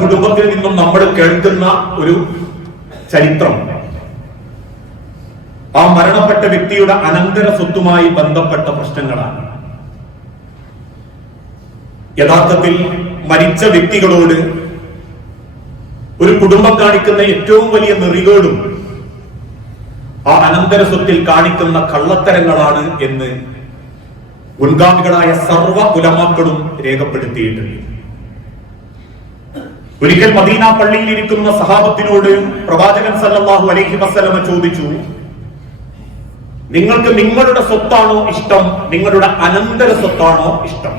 കുടുംബത്തിൽ നിന്നും നമ്മൾ കേൾക്കുന്ന ഒരു ചരിത്രം ആ മരണപ്പെട്ട വ്യക്തിയുടെ അനന്തര സ്വത്തുമായി ബന്ധപ്പെട്ട പ്രശ്നങ്ങളാണ്. യഥാർത്ഥത്തിൽ മരിച്ച വ്യക്തികളോട് ഒരു കുടുംബം കാണിക്കുന്ന ഏറ്റവും വലിയ നെറികേടും ആ അനന്തര സ്വത്തിൽ കാണിക്കുന്ന കള്ളത്തരങ്ങളാണ് എന്ന് മുൻഗാമികളായ സർവ്വ ഉലമാക്കളും രേഖപ്പെടുത്തിയിട്ടുണ്ട്. ഒരിക്കൽ മദീന പള്ളിയിൽ ഇരിക്കുന്ന സഹാബത്തിനോട് പ്രവാചകൻ സല്ലല്ലാഹു അലൈഹി വസല്ലമ ചോദിച്ചു, നിങ്ങൾക്ക് നിങ്ങളുടെ സ്വത്താണോ ഇഷ്ടം, നിങ്ങളുടെ അനന്തര സ്വത്താണോ ഇഷ്ടം?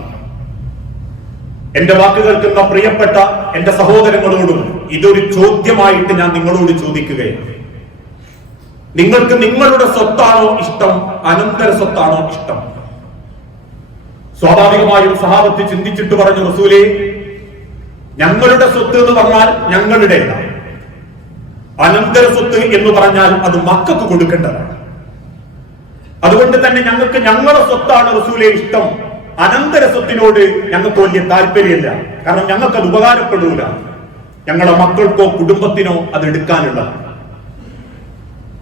എന്റെ വാക്ക് കേൾക്കുന്ന പ്രിയപ്പെട്ട എന്റെ സഹോദരങ്ങളോടും ഇതൊരു ചോദ്യമായിട്ട് ഞാൻ നിങ്ങളോട് ചോദിക്കുകയാണ്. നിങ്ങൾക്ക് നിങ്ങളുടെ സ്വത്താണോ ഇഷ്ടം, അനന്തര സ്വത്താണോ ഇഷ്ടം? സ്വാഭാവികമായും സഹാബത്ത് ചിന്തിച്ചിട്ട് പറഞ്ഞു, റസൂലേ, ഞങ്ങളുടെ സ്വത്ത് എന്ന് പറഞ്ഞാൽ ഞങ്ങളുടേതാണ്, അനന്തര സ്വത്ത് എന്ന് പറഞ്ഞാൽ അത് മക്കൾക്ക് കൊടുക്കേണ്ടതാണ്. അതുകൊണ്ട് തന്നെ ഞങ്ങൾക്ക് ഞങ്ങളുടെ സ്വത്താണ് റസൂലേ ഇഷ്ടം, അനന്തര സ്വത്തിനോട് ഞങ്ങൾക്ക് വലിയ താല്പര്യമില്ല. കാരണം ഞങ്ങൾക്ക് അത് ഉപകാരപ്പെടൂല, ഞങ്ങളുടെ മക്കൾക്കോ കുടുംബത്തിനോ അത് എടുക്കാനുള്ളതാണ്.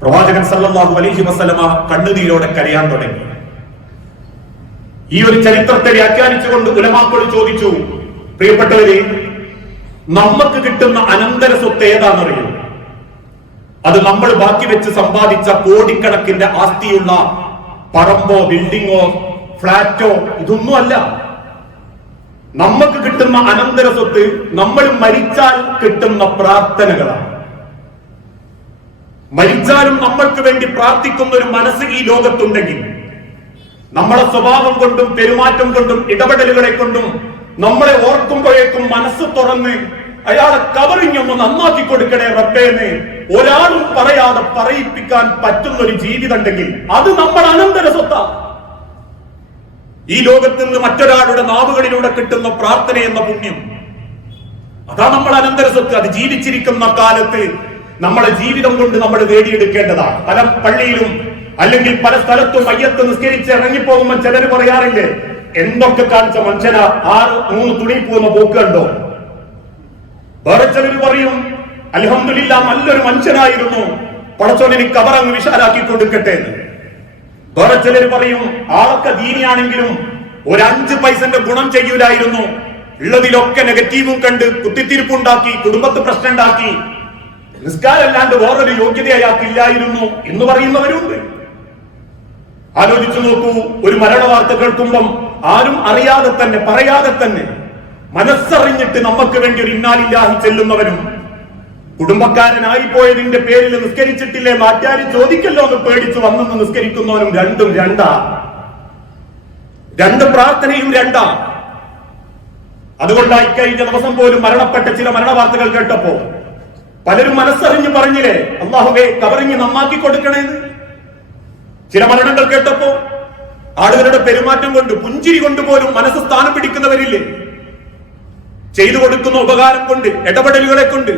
പ്രവാചകൻ സല്ലല്ലാഹു അലൈഹി വസല്ലമ കണ്ണുനീരോടെ കരയാൻ തുടങ്ങി. ഈ ഒരു ചരിത്രത്തെ വ്യാഖ്യാനിച്ചുകൊണ്ട് ഉലമാക്കൾ ചോദിച്ചു, പ്രിയപ്പെട്ടവരെ, നമുക്ക് കിട്ടുന്ന അനന്തര സ്വത്ത് ഏതാണെന്നറിയോ? അത് നമ്മൾ ബാക്കി വെച്ച് സമ്പാദിച്ച കോടിക്കണക്കിന്റെ ആസ്തിയുള്ള പറമ്പോ ബിൽഡിങ്ങോ ഫ്ലാറ്റോ ഇതൊന്നുമല്ല. നമുക്ക് കിട്ടുന്ന അനന്തര സ്വത്ത് നമ്മൾ മരിച്ചാൽ കിട്ടുന്ന പ്രാർത്ഥനകളാണ്. മരിച്ചാലും നമ്മൾക്ക് വേണ്ടി പ്രാർത്ഥിക്കുന്ന ഒരു മനസ്സ് ഈ ലോകത്തുണ്ടെങ്കിൽ, നമ്മളെ സ്വഭാവം കൊണ്ടും പെരുമാറ്റം കൊണ്ടും ഇടപെടലുകളെ കൊണ്ടും നമ്മളെ ഓർക്കുമ്പോഴേക്കും മനസ്സ് തുറന്ന് അയാളെ കവറിങ്ങൊന്ന് നന്നാക്കി കൊടുക്കണേ റബ്ബേന്ന് ഒരാളും പറയാതെ പറയിപ്പിക്കാൻ പറ്റുന്ന ഒരു ജീവിതം ഉണ്ടെങ്കിൽ അത് നമ്മൾ അനന്തര സ്വത്താ. ഈ ലോകത്ത് നിന്ന് മറ്റൊരാളുടെ നാവുകളിലൂടെ കിട്ടുന്ന പ്രാർത്ഥന എന്ന പുണ്യം, അതാ നമ്മൾ അനന്തര സ്വത്ത്. അത് ജീവിച്ചിരിക്കുന്ന കാലത്ത് നമ്മളെ ജീവിതം കൊണ്ട് നമ്മൾ നേടിയെടുക്കേണ്ടതാണ്. പല പള്ളിയിലും അല്ലെങ്കിൽ പല സ്ഥലത്തും മയ്യത്ത് നിസ്കരിച്ച് ഇറങ്ങിപ്പോകുമ്പോൾ ചിലർ പറയാറില്ലേ, എന്തൊക്കെ കാണിച്ച മനുഷ്യനാ, 3 തുണി പോകുന്ന പോക്ക് കണ്ടോ? വേറെ ചിലർ പറയും, അൽഹംദുലില്ലാ നല്ലൊരു മനുഷ്യനായിരുന്നു, പടച്ചോൻ എനിക്ക് കബറങ്ങ് വിശാലാക്കി കൊടുക്കട്ടെ എന്ന്. വേറെ ചിലർ പറയും, ആളൊക്കെ ദീനിയാണെങ്കിലും ഒരു 5 പൈസന്റെ ഗുണം ചെയ്യൂലായിരുന്നു, ഉള്ളതിലൊക്കെ നെഗറ്റീവും കണ്ട് കുത്തിത്തിരിപ്പുണ്ടാക്കി, കുടുംബത്ത് പ്രശ്നം ഉണ്ടാക്കി, നിസ്കാരമല്ലാണ്ട് വേറൊരു യോഗ്യത അയാൾക്കില്ലായിരുന്നു എന്ന് പറയുന്നവരുണ്ട്. ആലോചിച്ചു നോക്കൂ, ഒരു മരണ വാർത്ത കേൾക്കുമ്പം ആരും അറിയാതെ തന്നെ പറയാതെ തന്നെ മനസ്സറിഞ്ഞിട്ട് നമുക്ക് വേണ്ടി ഒരു ഇന്നാലില്ലാഹി ചെല്ലുന്നവരും, കുടുംബക്കാരനായി പോയതിന്റെ പേരിൽ നിസ്കരിച്ചിട്ടില്ലേ മാറ്റാരി ചോദിക്കല്ലോ എന്ന് പേടിച്ച് വന്നെന്ന് നിസ്കരിക്കുന്നവനും രണ്ടും രണ്ടാ. രണ്ട് പ്രാർത്ഥനയും രണ്ടാ. അതുകൊണ്ടായി കഴിഞ്ഞ ദിവസം പോലും മരണപ്പെട്ട ചില മരണ വാർത്തകൾ കേട്ടപ്പോ പലരും മനസ്സറിഞ്ഞ് പറഞ്ഞില്ലേ, അല്ലാഹുവേ കബറിഞ്ഞ് നന്നാക്കി കൊടുക്കണേന്ന്. ചില മരണങ്ങൾ കേട്ടപ്പോ ആളുകളുടെ പെരുമാറ്റം കൊണ്ട് പുഞ്ചിരി കൊണ്ടുപോലും മനസ്സ് സ്ഥാനം പിടിക്കുന്നവരില്ലേ, ചെയ്തു കൊടുക്കുന്ന ഉപകാരം കൊണ്ട് ഇടപെടലുകളെ കൊണ്ട്.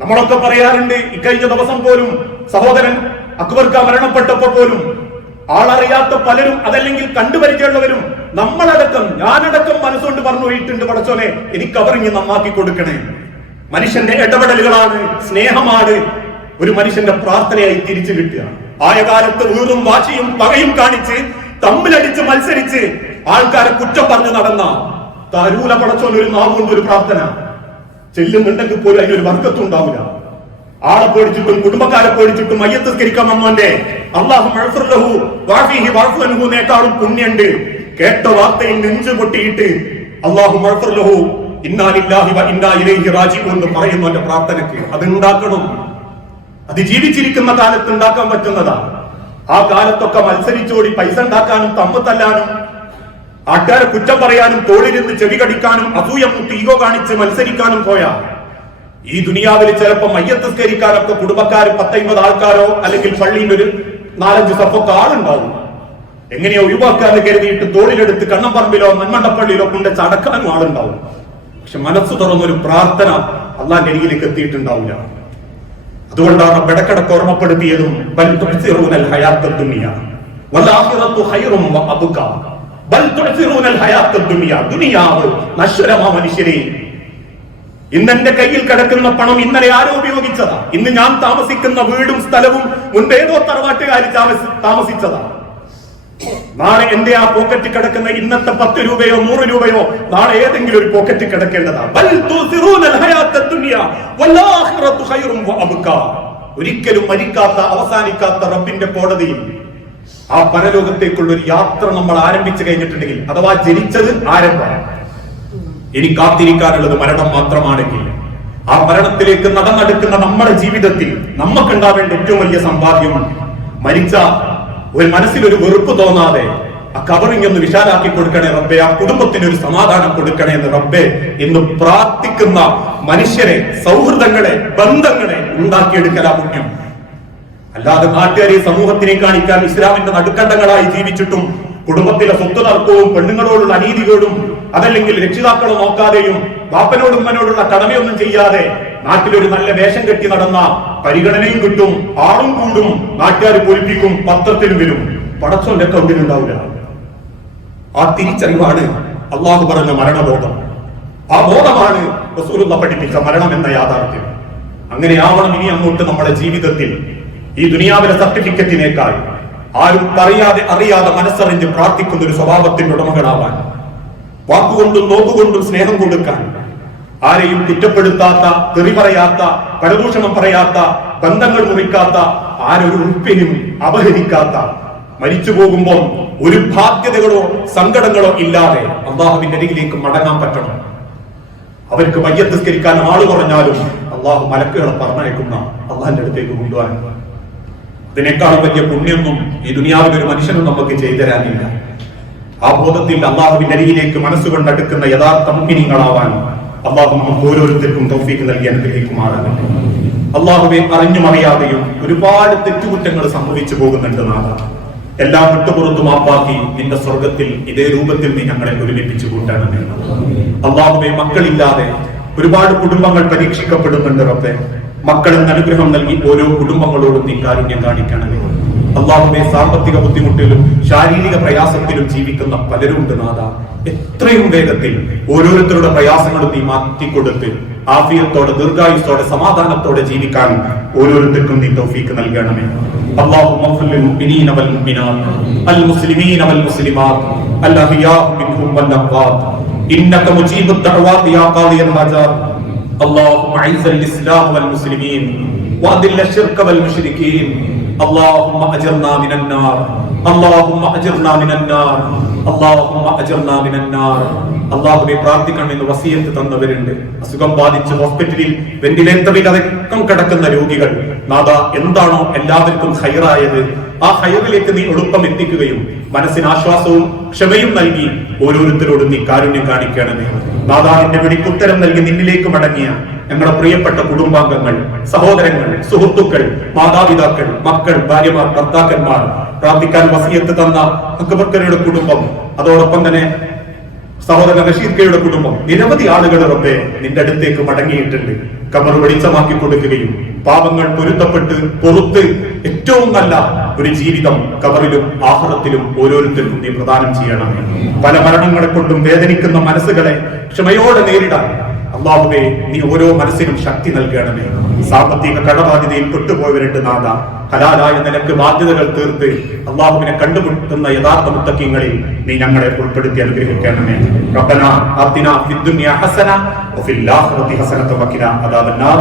നമ്മളൊക്കെ പറയാറുണ്ട്, ഇക്കഴിഞ്ഞ ദിവസം പോലും സഹോദരൻ അക്ബർക്ക മരണപ്പെട്ടപ്പോ പോലും ആളറിയാത്ത പലരും, അതല്ലെങ്കിൽ കണ്ടുപരിചയമുള്ളവരും, നമ്മളടക്കം ഞാനടക്കം മനസ്സുകൊണ്ട് പറഞ്ഞു പോയിട്ടുണ്ട്, പടച്ചോനെ എനിക്ക് കബറിഞ്ഞ് നന്നാക്കി കൊടുക്കണേ. മനുഷ്യന്റെ ഇടപെടലുകളാണ്, സ്നേഹമാണ് ഒരു മനുഷ്യന്റെ പ്രാർത്ഥനയായി തിരിച്ചു കിട്ടുക. ആയ കാലത്ത് വീറും വാശിയും പകയും കാണിച്ച് തമ്മിലടിച്ച് മത്സരിച്ച് ആൾക്കാരെ കുറ്റം പറഞ്ഞു നടന്ന തരൂല പടച്ചോൻ ഒരു നാവുകൊണ്ട് ഒരു പ്രാർത്ഥന ചെല്ലുന്നുണ്ടെങ്കിൽ പോലും അതിനൊരു വർക്കത്തും ഉണ്ടാവില്ല. ആളെ പേടിച്ചിട്ടും കുടുംബക്കാരെ പേടിച്ചിട്ടും മയ്യത്ത് സ്കരിക്കാൻ വന്നവന്റെ അള്ളാഹുനേക്കാളും പുണ്യുണ്ട് കേട്ട വാർത്തയിൽ നെഞ്ചു പൊട്ടിയിട്ട് അള്ളാഹു ഇന്നാലില്ലാഹി വ ഇന്നാ ഇലൈഹി റാജിഊൻ എന്ന് പറയുന്നവന്റെ പ്രാർത്ഥനയ്ക്ക് അത് ഉണ്ടാക്കണം. അത് ജീവിച്ചിരിക്കുന്ന കാലത്ത് ഉണ്ടാക്കാൻ പറ്റുന്നതാണ്. ആ കാലത്തൊക്കെ മത്സരിച്ചോടി പൈസ ഉണ്ടാക്കാനും തമ്പ് തല്ലാനും ആൾക്കാരെ കുറ്റം പറയാനും തോളിലിരുന്ന് ചെവി കടിക്കാനും അസൂയ മുട്ടി ഈഗോ കാണിച്ച് മത്സരിക്കാനും പോയാ ഈ ദുനിയാവിൽ ചിലപ്പോൾ മയ്യത്ത് സ്കരിക്കാനൊക്കെ കുടുംബക്കാർ 10-50 ആൾക്കാരോ അല്ലെങ്കിൽ പള്ളിയിൽ ഒരു 4-5 സഫൊക്കെ ആളുണ്ടാവും. എങ്ങനെയോ ഒഴിവാക്കാതെ കരുതിയിട്ട് തോളിലെടുത്ത് കണ്ണമ്പറമ്പിലോ മന്മണ്ടപ്പള്ളിയിലോ കൊണ്ട് ചടക്കാനും ആളുണ്ടാവും. പക്ഷെ മനസ്സ് തുറന്നൊരു പ്രാർത്ഥന അള്ളാന്റെ അരികിലേക്ക് എത്തിയിട്ടുണ്ടാവില്ല. അതുകൊണ്ടാണ് ബെടക്കടക്ക് ഓർമ്മപ്പെടുത്തിയതും ദുനിയാവ് നശ്വരമാ മനുഷ്യരെ. ഇന്ന് എന്റെ കയ്യിൽ കിടക്കുന്ന പണം ഇന്നലെ ആരോ ഉപയോഗിച്ചതാ. ഇന്ന് ഞാൻ താമസിക്കുന്ന വീടും സ്ഥലവും മുൻപേതോ തറവാട്ടുകാർ താമസിച്ചതാ. നാളെ എന്റെ ആ പോക്കറ്റിൽ കിടക്കുന്ന ഇന്നത്തെ 10 രൂപയോ 100 രൂപയോ നാളെ ഏതെങ്കിലും ഒരു പോക്കറ്റിൽ കിടക്കേണ്ടതാ. ഒരിക്കലും മരിക്കാത്ത അവസാനിക്കാത്ത റബ്ബിന്റെ കോടതിയിൽ ആ പരലോകത്തേക്കുള്ള ഒരു യാത്ര നമ്മൾ ആരംഭിച്ചു കഴിഞ്ഞിട്ടുണ്ടെങ്കിൽ, അഥവാ ജനിച്ചത് ആരംഭം, ഇനി കാത്തിരിക്കാനുള്ളത് മരണം മാത്രമാണെങ്കിൽ, ആ മരണത്തിലേക്ക് നടന്നെടുക്കുന്ന നമ്മുടെ ജീവിതത്തിൽ നമുക്കുണ്ടാവേണ്ട ഏറ്റവും വലിയ സമ്പാദ്യം മരിച്ച ഒരു മനസ്സിലൊരു വെറുപ്പ് തോന്നാതെ ആ കബറിങ് ഒന്ന് വിശാലാക്കി കൊടുക്കണേ റബ്ബെ, ആ കുടുംബത്തിന് ഒരു സമാധാനം കൊടുക്കണേ എന്ന് റബ്ബെ എന്ന് പ്രാർത്ഥിക്കുന്ന മനുഷ്യരെ, സൗഹൃദങ്ങളെ, ബന്ധങ്ങളെ ഉണ്ടാക്കിയെടുക്കലാ പുണ്യം. അല്ലാതെ നാട്ടുകാരെ സമൂഹത്തിനെ കാണിക്കാൻ ഇസ്ലാമിന്റെ നടുക്കണ്ടങ്ങളായി ജീവിച്ചിട്ടും കുടുംബത്തിലെ സ്വത്ത് തർക്കവും പെണ്ണുങ്ങളോടുള്ള അനീതികളും അതല്ലെങ്കിൽ രക്ഷിതാക്കളെ നോക്കാതെയും ബാപ്പനോടും ഉമ്മനോടുള്ള കടമയൊന്നും ചെയ്യാതെ നാട്ടിലൊരു നല്ല വേഷം കെട്ടി നടന്ന പരിഗണനയും കിട്ടും, ആളും കൂടും, നാട്ടുകാർ പൊലിപ്പിക്കും, പത്രത്തിലും വരും, പടച്ചോന്റെ അക്കൗണ്ടിലുണ്ടാവില്ല. ആ തിരിച്ചറിവാണ് അള്ളാഹു പറഞ്ഞ മരണബോധം. ആ ബോധമാണ് റസൂലുള്ളാഹി പഠിപ്പിച്ച മരണം എന്ന യാഥാർത്ഥ്യം. അങ്ങനെ ആവണം ഇനി അങ്ങോട്ട് നമ്മുടെ ജീവിതത്തിൽ. ഈ ദുനിയാവിലെ സർട്ടിഫിക്കറ്റിനേക്കാൾ ആരും പറയാതെ അറിയാതെ മനസ്സറിഞ്ഞ് പ്രാർത്ഥിക്കുന്ന ഒരു സ്വഭാവത്തിന്റെ ഉടമകളാവാൻ, വാക്കുകൊണ്ടും നോക്കുകൊണ്ടും സ്നേഹം കൊടുക്കാൻ, ആരെയും കുറ്റപ്പെടുത്താത്ത, തെറി പറയാത്ത, പരദൂഷണം പറയാത്ത, ബന്ധങ്ങൾ മുറിക്കാത്ത, ആരൊരു ഉൾപ്പെയും അപഹരിക്കാത്ത, മരിച്ചു പോകുമ്പോൾ ഒരു ബാധ്യതകളോ സങ്കടങ്ങളോ ഇല്ലാതെ അള്ളാഹുവിന്റെ അരികിലേക്ക് മടങ്ങാൻ പറ്റണം. അവർക്ക് മയ്യത്തസ്കരിക്കാൻ ആള് കുറഞ്ഞാലും അള്ളാഹു മലക്കുകളെ പറഞ്ഞയക്കുന്ന അള്ളാഹിന്റെ അടുത്തേക്ക് കൊണ്ടുപോകാൻ. ഇതിനേക്കാളും വലിയ പുണ്യൊന്നും ഈ ദുനിയാവിൽ ഒരു മനുഷ്യനും നമുക്ക് ചെയ്തു തരാനില്ല. ആ ബോധത്തിൽ അള്ളാഹുവിന്റെ അരികിലേക്ക് മനസ്സുകൊണ്ടടുക്കുന്ന യഥാർത്ഥ മുഅ്മിനീങ്ങളാവാൻ അള്ളാഹു നമുക്ക് ഓരോരുത്തർക്കും തൗഫീഖ് നൽകി അനുഗ്രഹിക്കുമാറാകട്ടെ. അള്ളാഹുവെ, അറിഞ്ഞും അറിയാതെയും ഒരുപാട് തെറ്റുകുറ്റങ്ങൾ സംഭവിച്ചു പോകുന്നുണ്ട് നാഥ. എല്ലാം വിട്ടുപുറത്തു മാപ്പാക്കി നിന്റെ സ്വർഗത്തിൽ ഇതേ രൂപത്തിൽ നീ ഞങ്ങളെ ഒരുമിപ്പിച്ചു കൂട്ടണമേ. അള്ളാഹുവെ, മക്കളില്ലാതെ ഒരുപാട് കുടുംബങ്ങൾ പരീക്ഷിക്കപ്പെടുന്നുണ്ട് റബ്ബേ. മക്കളെന്ന് അനുഗ്രഹം നൽകി ഓരോ കുടുംബങ്ങളോടും നീ കാരുണ്യം കാണിക്കണമേ. അള്ളാഹുവെ, സാമ്പത്തിക ബുദ്ധിമുട്ടിലും ശാരീരിക പ്രയാസത്തിലും ജീവിക്കുന്ന പലരുണ്ട് നാഥ. എത്രയും വേഗത്തിൽ ഓരോരുത്തരുടെ പ്രയാസങ്ങളും നീ മാറ്റിക്കൊടുത്ത് ആഫിയത്തോടെ, ദീർഘായുസ്സോടെ, സമാധാനത്തോടെ ജീവിക്കാൻ ഓരോരുത്തർക്കും നീ തൗഫീഖ് നൽകണമേ. اللهم اغفر للمؤمنين والمؤمنات المسلمين والمسلمات الأحياء منهم والأموات إنك مجيب الدعوات يا قاضي الحاجات. اللهم أعز الإسلام والمسلمين وأذل الشرك والمشركين. اللهم أجرنا من النار. اللهم أجرنا من النار. اللهم أجرنا من النار. അള്ളാഹുവെ, പ്രാർത്ഥിക്കണമെന്ന് വസിയത്ത് തന്നവരുണ്ട്. അസുഖം ബാധിച്ച് ഹോസ്പിറ്റലിൽ വെന്റിലേറ്ററിൽ അടക്കം കിടക്കുന്ന രോഗികൾ, നാഥ, എന്താണോ എല്ലാവർക്കും ഹൈറായത് ആ ഹൈറിലേക്ക് നീ എളുപ്പം എത്തിക്കുകയും മനസ്സിന് ആശ്വാസവും ക്ഷമയും നൽകി ഓരോരുത്തരോടും നീ കാരുണ്യം കാണിക്കണമേ. നാഥ, നിന്റെ വിളിക്കുത്തരം നൽകി നിന്നിലേക്ക് മടങ്ങിയ ഞങ്ങളുടെ പ്രിയപ്പെട്ട കുടുംബാംഗങ്ങൾ, സഹോദരങ്ങൾ, സുഹൃത്തുക്കൾ, മാതാപിതാക്കൾ, മക്കൾ, ഭാര്യമാർ, ഭർത്താക്കന്മാർ, പ്രാർത്ഥിക്കാൻ വസിയത്ത് തന്ന അക്ബർക്കരുടെ കുടുംബം, അതോടൊപ്പം തന്നെ സഹോദരൻ റഷീദ് കയുടെ കുടുംബം, നിരവധി ആളുകൾ റബ്ബേ നിന്റെ അടുത്തേക്ക് മടങ്ങിയിട്ടുണ്ട്. ഖബർ വെളിച്ചമാക്കി കൊടുക്കുകയും പാപങ്ങൾ പൊരുത്തപ്പെട്ട് പുറത്ത് ഏറ്റവും നല്ല ഒരു ജീവിതം ഖബറിലും ആഖിറത്തിലും ഓരോരുത്തർക്കും നീ പ്രദാനം ചെയ്യണമേ. പല മരണങ്ങളെ കൊണ്ടും വേദനിക്കുന്ന മനസ്സുകളെ ക്ഷമയോടെ നേരിടാൻ അല്ലാഹുവേ നീ ഓരോ മനസ്സിനും ശക്തി നൽകണമേ. സാമ്പത്തിക കടബാധ്യതയിൽ പെട്ടുപോയവരുടെ നാഥ, ഹലാലായ നിലക്ക് ബാധ്യതകൾ തീർത്ത് അല്ലാഹുവിനെ കണ്ടുമുട്ടുന്ന യഥാർത്ഥ മുത്തഖീങ്ങളിൽ നീ ഞങ്ങളെ ഉൾപ്പെടുത്തി അനുഗ്രഹിക്കണമേ. റബ്ബനാ ആതിനാ ഫിദ്ദുനിയ ഹസന വഫിൽ ആഖിറതി ഹസനത വഖിനാ അദാബന്നാർ.